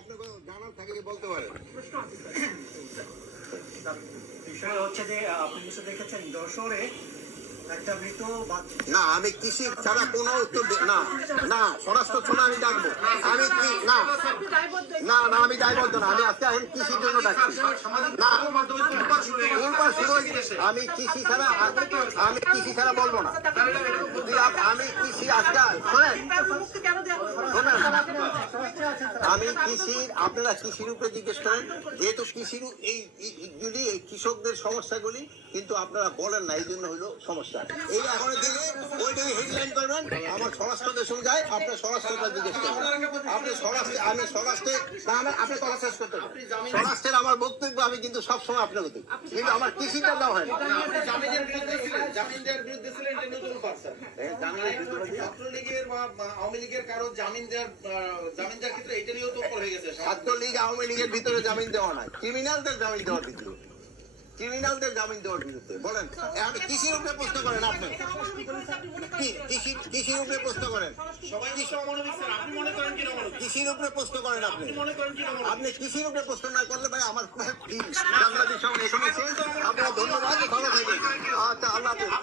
আপনাকে জানার থাকে বলতে পারেন। বিষয় হচ্ছে যে আপনি নিশ্চয় দেখেছেন যশোরে একটা মৃত বাচ্চা। না, আমি কৃষি ছাড়া কোনো উত্তর না না স্বরাষ্ট্র ছাড়া আমি ডাকবো। আমি কি না না না আমি দায়বদ্ধ না। আমি আজকে এখন কৃষির জন্য ডাকছি না। আমি কৃষি ছাড়া বলবো না। আমি কৃষি আজকে শোনেন শোনেন আমি কৃষির আপনারা কৃষির উপরে জিজ্ঞেস করেন, যেহেতু কৃষির এইগুলি এই কৃষকদের সমস্যাগুলি কিন্তু আপনারা বলেন না, এই জন্য হইলো সমস্যা। এই এখন দিলে ওইটাকে হেডলাইন করবেন, আমার স্বরাষ্ট্র দেশে যায়, আপনার স্বরাষ্ট্রটা জিজ্ঞেস করবেন। আপনি স্বরাষ্ট্রে আমি স্বরাষ্ট্রে আপনি কথা শেষ করতে হবে। স্বরাষ্ট্রের আমার বক্তব্য আমি কিন্তু সবসময় আপনাকে দিই, কিন্তু আমার কৃষিটা দেওয়া হয় না। ছাত্রলীগের বা আওয়ামী লীগের কারো জামিন দেওয়ার ক্ষেত্রে এটা নিয়েও তো হয়ে গেছে। ছাত্রলীগ আওয়ামী লীগের ভিতরে জামিন দেওয়া নাই, ক্রিমিনালদের জামিন দেওয়ার ভিতরে, ক্রিমিনালদের জামিন দেওয়ার বিরুদ্ধে। বলেন আপনি কৃষির উপরে প্রশ্ন করেন, আপনি কৃষির উপরে প্রশ্ন করেন, কৃষির উপরে প্রশ্ন করেন। আপনি কৃষির উপরে প্রশ্ন না করলে ভাই আমার বাংলাদেশ আপনারা ধন্যবাদ, ভালো থাকবেন। আচ্ছা, আল্লাহ হাফেজ।